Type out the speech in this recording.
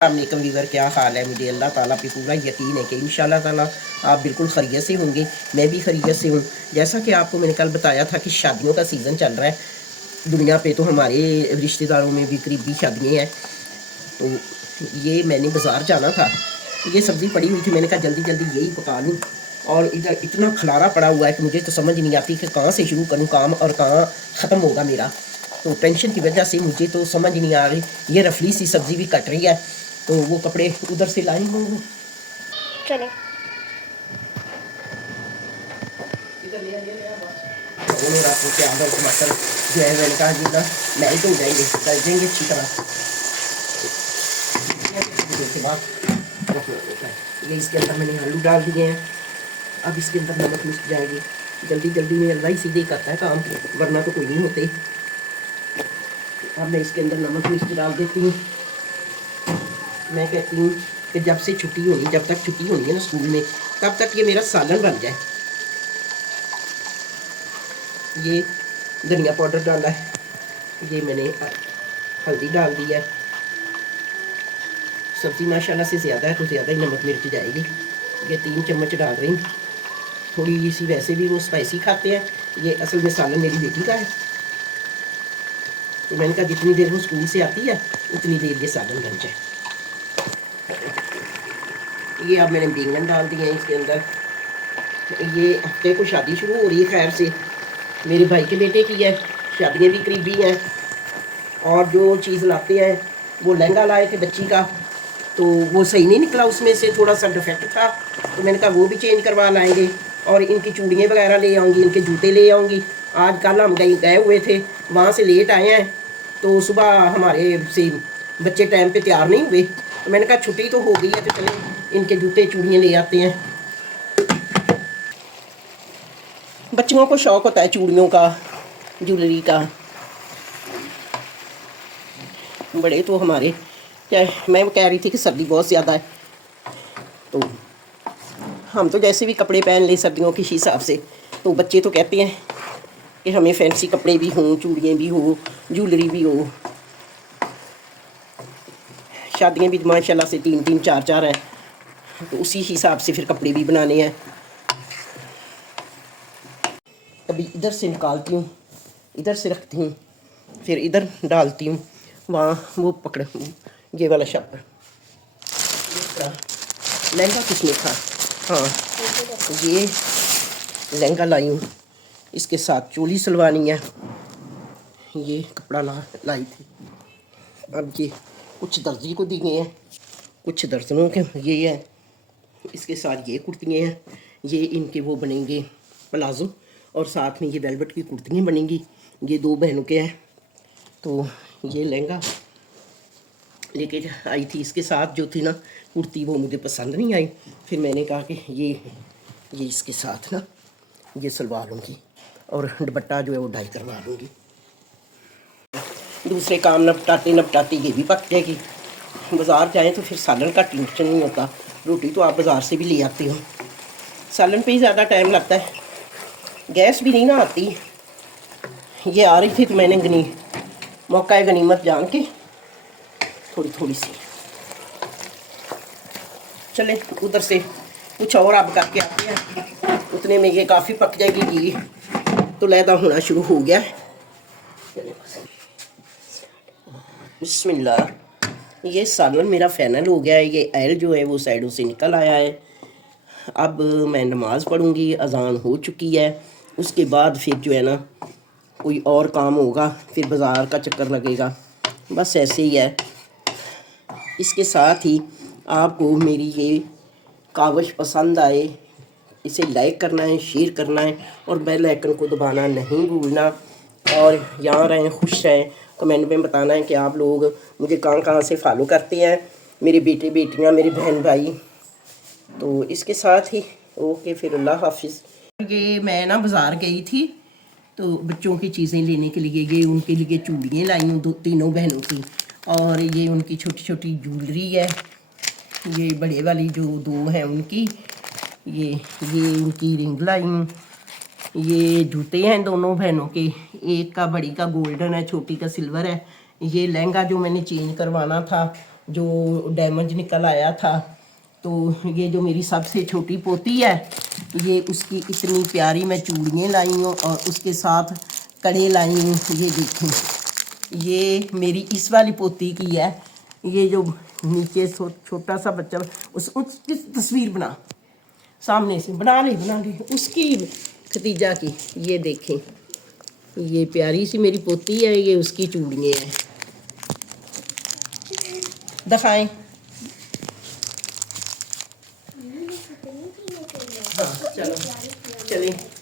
अस्सलाम वीवर, क्या हाल है। मुझे अल्लाह ताला पे पूरा यकीन है कि इंशाल्लाह ताला आप बिल्कुल खैरियत से होंगे। मैं भी खैरियत से हूँ। जैसा कि आपको मैंने कल बताया था कि शादियों का सीज़न चल रहा है दुनिया पे, तो हमारे रिश्तेदारों में भी करीबी शादियाँ हैं। तो ये मैंने बाज़ार जाना था, ये सब्ज़ी पड़ी हुई थी, मैंने कहा जल्दी जल्दी यही पका लूँ। और इधर इतना खलारा पड़ा हुआ है कि मुझे तो समझ नहीं आती कि कहाँ से शुरू करूँ काम और कहाँ ख़त्म होगा मेरा। तो टेंशन की वजह से मुझे तो समझ नहीं आ रही। ये रफली सी सब्ज़ी भी कट रही है, तो वो कपड़े उधर से लाई हूँ। चलो इधर ले दोनों रातों के आलू टमाटर जो है मैंने कहा जी ना मेल्ट हो जाएंगे, कर देंगे अच्छी तरह। के बाद ये इसके अंदर मैंने आलू डाल दिए हैं। अब इसके अंदर नमक मिर्च जाएगी। जल्दी जल्दी में अल्लाह ही सीधे करता है काम, वरना तो कोई नहीं होते। अब मैं इसके अंदर नमक मिर्च डाल देती हूँ। मैं कहती हूँ कि जब से छुट्टी होनी, जब तक छुट्टी होनी है ना स्कूल में, तब तक ये मेरा सालन बन जाए। ये धनिया पाउडर डाला है, ये मैंने हल्दी डाल दी है। सब्ज़ी माशाल्लाह से ज़्यादा है तो ज़्यादा ही नमक मिर्च जाएगी। ये 3 चम्मच डाल रही हूँ। थोड़ी सी वैसे भी वो स्पाइसी खाते हैं, ये असल में सालन मेरी बेटी का है। तो मैंने कहा जितनी देर वो स्कूल से आती है उतनी देर ये सालन बन जाए। ये अब मैंने बैंगन डाल दिए हैं इसके अंदर। ये हफ्ते को शादी शुरू हो रही है, खैर से मेरे भाई के बेटे की है, शादियाँ भी करीबी हैं। और जो चीज़ लाते हैं, वो लहंगा लाए थे बच्ची का, तो वो सही नहीं निकला, उसमें से थोड़ा सा डिफेक्ट था। तो मैंने कहा वो भी चेंज करवा लाएंगे। और इनकी चूड़ियाँ वगैरह ले आऊँगी, इनके जूते ले आऊँगी। आज कल हम गए हुए थे, वहाँ से लेट आए हैं, तो सुबह हमारे से बच्चे टाइम पे तैयार नहीं हुए। तो मैंने कहा छुट्टी तो हो गई है, तो चले इनके जूते चूड़ियाँ ले आते हैं। बच्चियों को शौक़ होता है चूड़ियों का, ज्वेलरी का। बड़े तो हमारे क्या, मैं कह रही थी कि सर्दी बहुत ज़्यादा है, तो हम तो जैसे भी कपड़े पहन ले सर्दियों के हिसाब से। तो बच्चे तो कहते हैं कि हमें फैंसी कपड़े भी हों, चूड़ियाँ भी हो, ज्वेलरी भी हो। शादियाँ भी माशाल्लाह से 3-3 4-4 हैं, तो उसी हिसाब से फिर कपड़े भी बनाने हैं। कभी इधर से निकालती हूँ, इधर से रखती हूँ, फिर इधर डालती हूँ, वहाँ वो पकड़ ये वाला शब्द लहंगा किसने था। हाँ, ये लहंगा लाई हूँ, इसके साथ चोली सिलवानी है। ये कपड़ा लाई थी। अब ये कुछ दर्जी को दिए हैं, कुछ दर्जनों के ये है। इसके साथ ये कुर्तियाँ हैं, ये इनके वो बनेंगे प्लाज़ो, और साथ में ये वेलवेट की कुर्तियाँ बनेंगी। ये 2 बहनों के हैं। तो ये लहंगा लेके आई थी, इसके साथ जो थी ना कुर्ती, वो मुझे पसंद नहीं आई। फिर मैंने कहा कि ये इसके साथ ना ये सिलवा लूँगी, और दुपट्टा जो है वो डाई करवा लूँगी। दूसरे काम नपटाते ये भी पक जाएगी। बाज़ार जाएँ तो फिर सालन का टेंशन नहीं होता। रोटी तो आप बाज़ार से भी ले आते हो, सालन पे ही ज़्यादा टाइम लगता है, गैस भी नहीं ना आती। ये आ रही थी तो मैंने मौका गनीमत जान के थोड़ी थोड़ी सी चले उधर से कुछ और अब करके आते हैं। उतने में ये काफ़ी पक जाएगी। घी तो लैदा होना शुरू हो गया है। बिस्मिल्लाह, ये सालन मेरा फाइनल हो गया है। ये ऑयल जो है वो साइडों से निकल आया है। अब मैं नमाज़ पढ़ूँगी, अजान हो चुकी है। उसके बाद फिर जो है ना कोई और काम होगा, फिर बाज़ार का चक्कर लगेगा, बस ऐसे ही है। इसके साथ ही आपको मेरी ये काविश पसंद आए, इसे लाइक करना है, शेयर करना है, और बेल आइकन को दबाना नहीं भूलना। और यहाँ रहें, खुश रहें। कमेंट में बताना है कि आप लोग मुझे कहाँ कहाँ से फॉलो करते हैं, मेरे बेटे बेटियाँ, मेरे बहन भाई। तो इसके साथ ही ओके, फिर अल्लाह हाफिज़। ये मैं ना बाज़ार गई थी, तो बच्चों की चीज़ें लेने के लिए, ये उनके लिए चूड़ियाँ लाई हूँ तीनों बहनों की, और ये उनकी छोटी छोटी ज्वेलरी है। ये बड़े वाली जो 2 हैं उनकी, ये उनकी रिंग लाई हूँ। ये जूते हैं दोनों बहनों के, एक का बड़ी का गोल्डन है, छोटी का सिल्वर है। ये लहंगा जो मैंने चेंज करवाना था जो डैमेज निकल आया था। तो ये जो मेरी सबसे छोटी पोती है, ये उसकी इतनी प्यारी मैं चूड़ियाँ लाई हूँ और उसके साथ कड़े लाई हूँ। ये देखें, ये मेरी इस वाली पोती की है। ये जो नीचे छोटा सा बच्चा, उसकी तस्वीर बना, सामने से बना ले उसकी खतीजा की। ये देखें, ये प्यारी सी मेरी पोती है, ये उसकी चूड़ियाँ हैं। दिखाएं। हाँ चलो चलें।